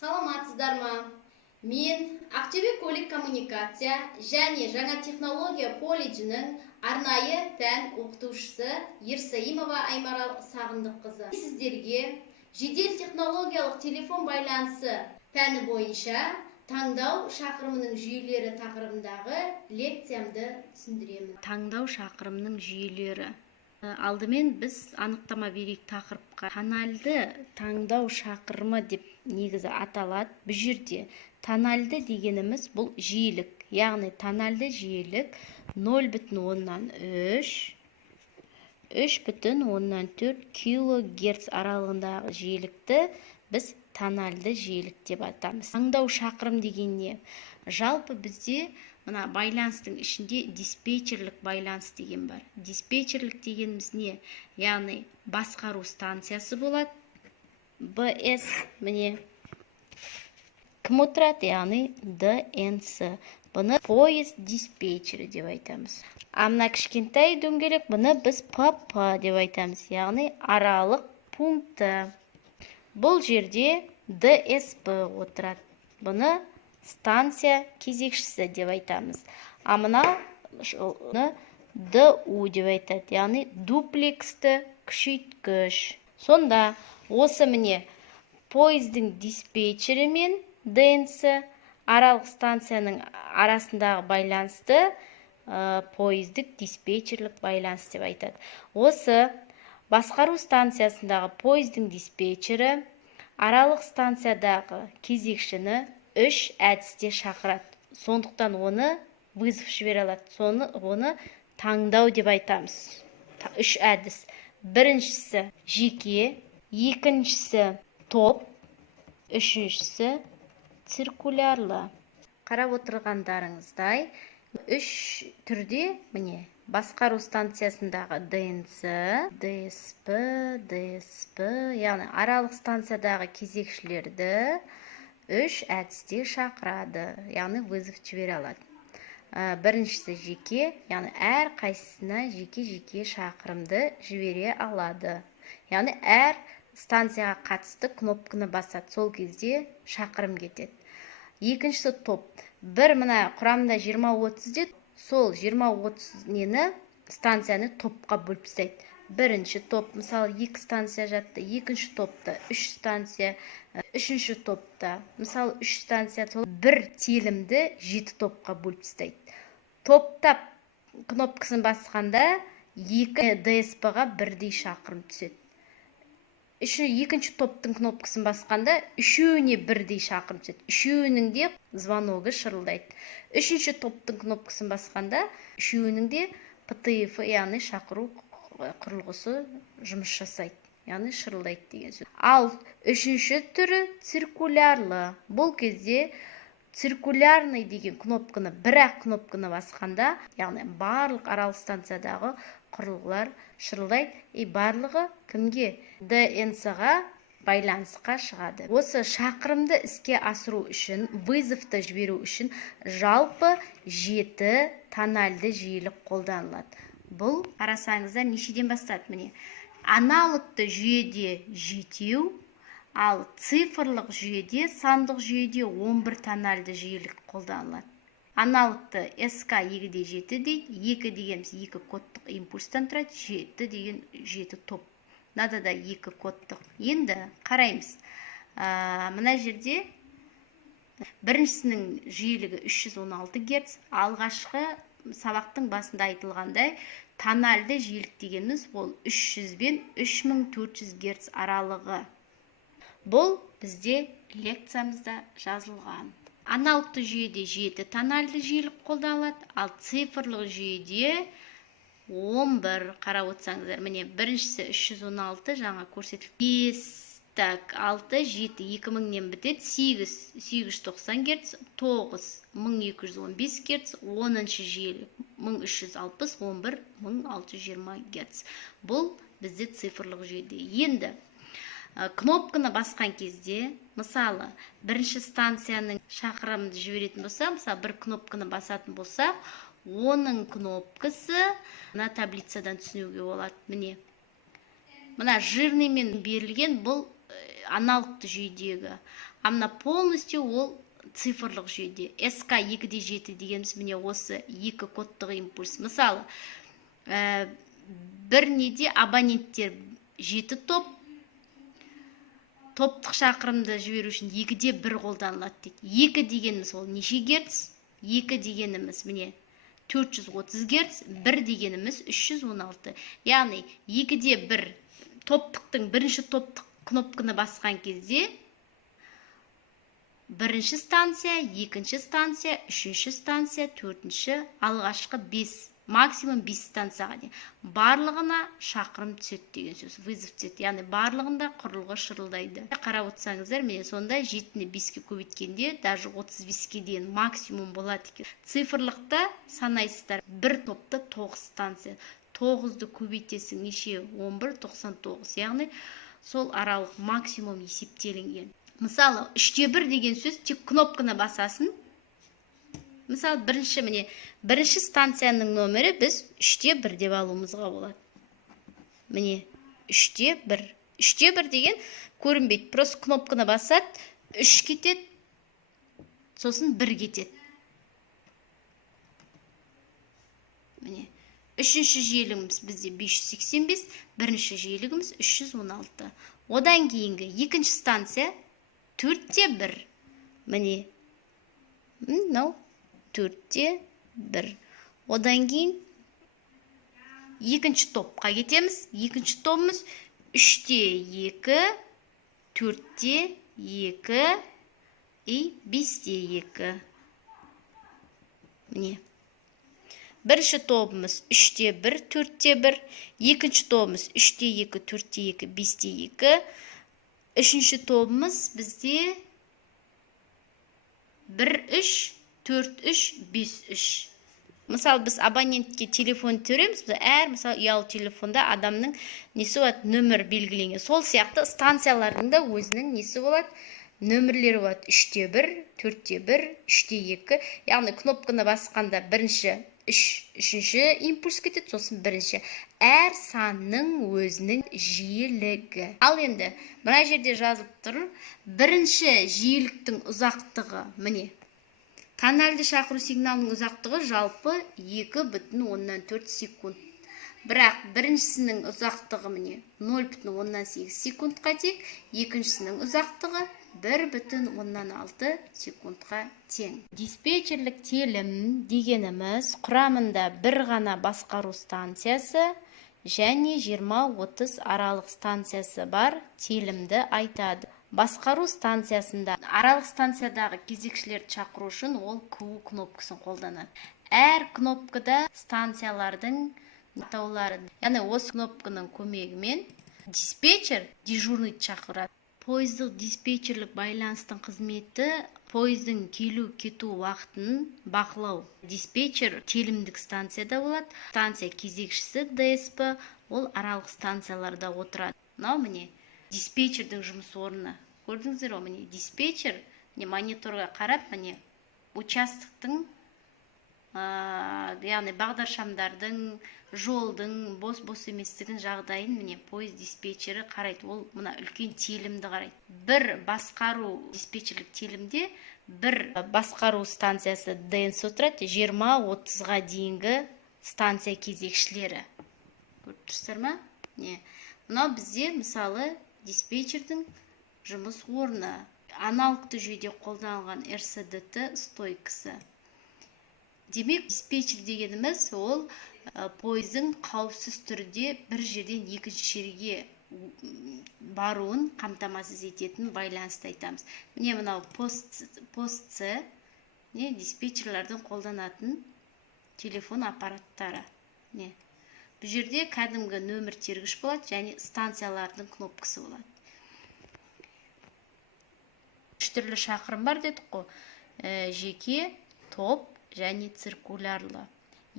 Саламатсыздар ма? Мен Ақтөбе көлік коммуникация және жаңа технология колледжінің арнайы пән оқытушысы Ерсаимова Аймарал Сағындыққызы. Сіздерге жедел технологиялық телефон байланысы пәні бойынша таңдау шақырымының жүйелері тақырыбындағы лекциямды түсіндіремін. Таңдау шақырымының жүйелері. Алдымен біз анықтама берейік тақырыпқа. Тональды таңдау шақырымы деп негізі аталады. Бұл жерде тональды дегеніміз бұл жиілік. Яғни тональды жиілік 0,3 3,4 кГц аралығындағы жиілікті біз тональды жиілік деп атаймыз. Таңдау шақырым деген не? Жалпы бізде мына байланыстың ішінде диспетчерлік байланыс деген бар. Диспетчерлік дегеніміз не? Яғни басқару станциясы болады. БС міне кім отырады? Яғни ДНС. Бұны поезд диспетчері деп айтамыз. Мына кішкентай дөңгелек, бұны біз ПП деп айтамыз. Яғни аралық пункті. Бұл жерде ДСП отырады. Бұны станция кезекшісі деп айтамыз. Мына ДУ деп айтады. Яғни дуплексті күшейткіш. Сонда осы міне поездың диспетчері мен ДНС аралық станцияның арасындағы байланысты поездік диспетчерлік байланыс деп айтады. Осы басқару станциясындағы поездың диспетчері аралық станциядағы кезекшіні 3 әдісте шақырады. Сондықтан оны вызов жібере алады. Оны таңдау деп айтамыз. 3 әдіс. Біріншісі жеке, екіншісі топ, үшіншісі циркулярлы. Қарап отырғандарыңыздай 3 түрде міне басқару станциясындағы ДНС, ДСП, яғни аралық станциядағы кезекшілерді 3 әдісте шақырады, яғни вызов жібере алады. Біріншісі жеке, яғни әр қайсысына жеке шақырымды жібере алады. Яғни әр станцияға қатысты кнопканы басады, сол кезде шақырым кетеді. Екіншісі топ. Бір мына құрамында 20-30 деді, сол 20-30 нені станцияны топқа бөліп тастайды. Бірінші топ, мысалы 2 станция жатты, екінші топта 3 станция, үшінші топта, мысалы 3 станция, сол бір телімді 7 топқа бөліп тастайды. Топтап кнопкасын басқанда 2 ДСП-ға бірдей шақырым түседі. Екінші топтың кнопкасын басқанда үшеуіне бірдей шақырым түседі. Үшеуінің де звоногы шырылдайды. Үшінші топтың кнопкасын басқанда үшеуінің де ПТФ, яғни шақыру құрылғысы жұмыс жасайды, яғни шырылдайды деген сөз. Ал үшінші түрі циркулярлы. Бұл кезде циркулярный деген кнопканы, бір-ақ кнопканы басқанда, яғни барлық аралық станциядағы құрылғылар шырылдайды. Барлығы кімге? ДНС-ға байланысқа шығады. Осы шақырымды іске асыру үшін, вызовты жіберу үшін жалпы 7 тональды жиілік қолданылады. Бұл қарасаңыздар нешеден бастады міне. Аналогты жүйеде 7, ал цифрлық жүйеде, сандық жүйеде 11 тональды жиілік қолданылады. Аналогты СК2-де 7 дейді, 2 дегеніміз 2 кодтық импульстан тұрады, 7 деген 7 топ. Надада 2 кодтық. Енді қараймыз. Мына жерде біріншісінің жиілігі 316 Гц, алғашқы сабақтың басында айтылғандай, тональды жиілік дегеніміз ол 300 бен 3400 Гц аралығы. Бұл бізде лекциямызда жазылған. Аналогты жүйеде 7 тональды жиілік қолданылады, ал цифрлық жүйеде 11. Қарап отырсаңыздар, міне біріншісі 316, жаңа көрсетіліп 5, 6, 7, 2000-нен бітеді, 890 Гц, 9, 1215 Гц, 10-шы жиілік 1360, 11, 1620 Гц. Бұл бізде цифрлық жүйеде. Енді кнопканы басқан кезде, мысалы, бірінші станцияның шақырымды жіберетін болса, мысалы, бір кнопканы басатын болса, оның кнопкасы мына таблицадан түсінуге болады. Міне, мына жирныймен берілген бұл аналогты жүйедегі. А мына полностью ол цифрлық жүйеде. СК2-7 дегеніміз міне осы екі кодтық импульс. Мысалы, бір неде абоненттер 7 топ, топтық шақырымды жіберу үшін 2-де 1 қолданылады дейді. 2 дегеніміз ол неше герц? 2 дегеніміз міне 430 герц, 1 дегеніміз 316. Яғни 2-де 1 топтықтың бірінші топтық кнопканы басқан кезде бірінші станция, екінші станция, үшінші станция, төртінші, алғашқы 5, максимум 5 станцияға дейін барлығына шақырым түседі деген сөз, вызов түседі. Яғни барлығында құрылғы шырылдайды. Қарап отырсаңыздар, міне сонда 7-ні 5-ке көбейткенде даже 35-ке дейін максимум болады екен. Цифрлықта санайсыздар, бір топта 9 станция. 9-ды көбейтесің неше? 11, 99. Яғни сол аралық максимум есептелінген. Мысалы, 3-те 1 деген сөз тек кнопканы басасын. Мысалы, бірінші станцияның номері біз 3-те 1 деп алуымызға болады. Міне, 3-те 1. 3-те 1 деген көрінбейді. Просто кнопканы басады, 3 кетеді, сосын 1 кетеді. Міне, үшінші жиілігіміз бізде 585, бірінші жиілігіміз 316. Одан кейінгі екінші станция 4-те 1. Міне, 4-те 1. Одан кейін екінші топқа кетеміз. Екінші топымыз 3-те 2, 4-те 2 и 5-те 2. Міне. Бірінші тобымыз 3-те 1, 4-те 1. Екінші тобымыз 3-те 2, 4-те 2, 5-те 2. Үшінші тобымыз бізде 1-3, 4-3, 5-3. Мысалы, біз абонентке телефон төреміз. Мысалы, ұялы телефонда адамның несі болады? Нөмір белгіленген. Сол сияқты станциялардың да өзінің несі болады? Нөмірлері болады. 3-те 1, 4-те 1, 3-те 2. Яғни кнопканы басқанда бірінші үшінші импульс кетеді, сосын бірінші. Әр санның өзінің жиілігі. Ал енді, мына жерде жазылып тұр, бірінші жиіліктің ұзақтығы, міне, каналды шақыру сигналының ұзақтығы жалпы 2,4 секунд. Бірақ біріншісінің ұзақтығы міне 0,8 секундқа тек, екіншісінің ұзақтығы 1,6 секундқа тең. Диспетчерлік телім дегеніміз құрамында бір ғана басқару станциясы және 20-30 аралық станциясы бар телімді айтады. Басқару станциясында аралық станциядағы кезекшілерді шақыру үшін ол ку кнопкасын қолданады. Әр кнопкада станциялардың атаулары. Яғни осы кнопканың көмегімен диспетчер дежурныйды шақырады. Пойыздық диспетчерлік байланыстың қызметі пойыздың келу-кету уақытын бақылау. Диспетчер телімдік станцияда болады. Станция кезекшісі ДСП, ол аралық станцияларда отырады. Мынау міне диспетчердің жұмыс орны. Көрдіңіздер ғой, міне диспетчер мониторға қарап, міне участоктың, яғни бағдаршамдардың, жолдың бос-бос еместігін жағдайын міне пойыз диспетчері қарайды. Ол мына үлкен телімді қарайды. Бір басқару диспетчерлік телімде бір басқару станциясы ДНС отырады, 20-30-ға дейінгі станция кезекшілері. Көріп тұрсыздар ма? Мынау бізде мысалы диспетчердің жұмыс орны. Аналогты жүйеде қолданылған РСДТ стойкасы. Демек, диспетчер дегеніміз ол пойыздың қауіпсіз түрде бір жерден екінші жерге баруын қамтамасыз ететін байланысты айтамыз. Міне мынау пост С, диспетчерлердің қолданатын телефон аппараттары. Бұл жерде кәдімгі нөмір тергіш болады, және станциялардың кнопкасы болады. Үш түрлі шақырым бар дедік қой. Жеке, топ және циркулярлы.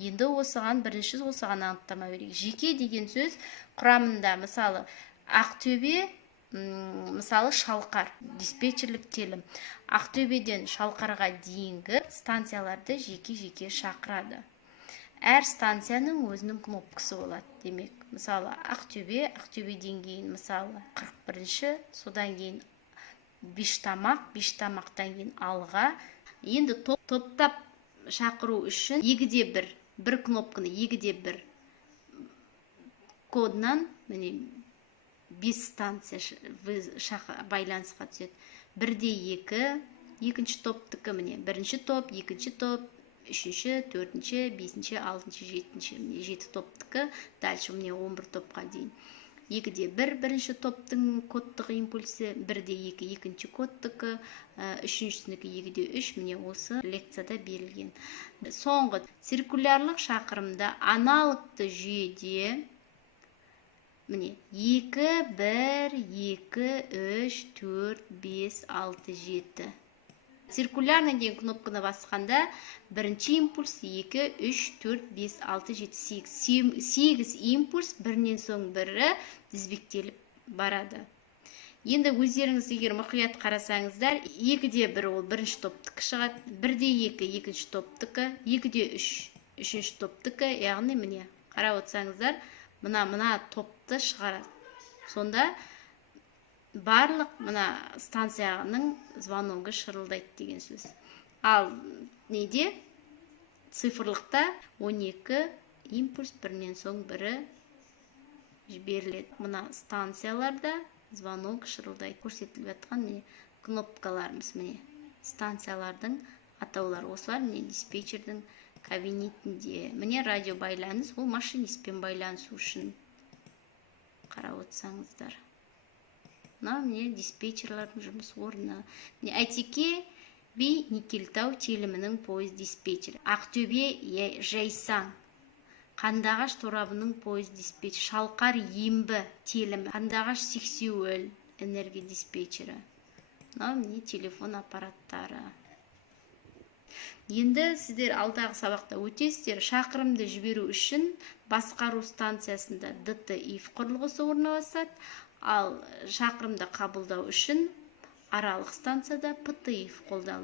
Енді осыған анықтама берейік. Жеке деген сөз құрамында мысалы Ақтөбе, мысалы Шалқар, диспетчерлік телім. Ақтөбеден Шалқарға дейінгі станцияларды жеке-жеке шақырады. әр станцияның өзінің кнопкасы болады. Демек, мысалы, Ақтөбеден кейін, мысалы, 41-ші, содан кейін Бештамақтан кейін Алға. Енді топтап шақыру үшін бір кнопканы егіде бір кодынан, міне, 5 станция байланысқа түседі. 1-2, екінші топтікі, міне, бірінші топ, екінші топ, үшінші, төртінші, бесінші, алтыншы, жетінші, міне, 7 топтікі, дальше міне 11 топқа дейін. 2-1 бірінші топтың кодтық импульсы, 1-2 екінші кодтікі, үшіншісінікі 2-3, міне осы лекцияда берілген. Соңғы циркулярлық шақырымда аналогты жүйеде міне 2, 1, 2, 3, 4, 5, 6, 7. Циркулярный деген кнопканы басқанда бірінші импульс 2, 3, 4, 5, 6, 7, 8 импульс бірінен соң бірі тізбектеліп барады. Енді өздеріңіз егер мұқият қарасаңыздар, 2-1 ол бірінші топтікі шығады, 1-2 екінші топтікі, 2-3 үшінші топтікі, яғни міне қарап отырсаңыздар, мына топты шығарады. Сонда барлық мына станцияның звоногы шырылдайды деген сөз. Ал неде? Цифрлықта 12 импульс бірінен соң бірі жіберіледі. Мына станцияларда звонок шырылдайды. Көрсетіліп жатқан міне кнопкаларымыз, міне станциялардың атаулары. Осылар міне диспетчердің кабинетінде. Міне радио байланыс, ол машинистпен байланысу үшін. Қарап отырсаңыздар. Міне диспетчерлардың жұмыс орны. Әйтеке би Никелтау телімінің пойыз диспетчер. Ақтөбе Жайсаң. Қандағаш торабының пойыз диспетчер. Шалқар Ембі телімі. Қандағаш Сексеуіл энергия диспетчері. Міне телефон аппараттары. Енді сіздер алдағы сабақта өтесіздер. Шақырымды жіберу үшін басқару станциясында ДТИФ құрылғысы орналасады. Ал шақырымды қабылдау үшін аралық станцияда ПТИФ қолданылады.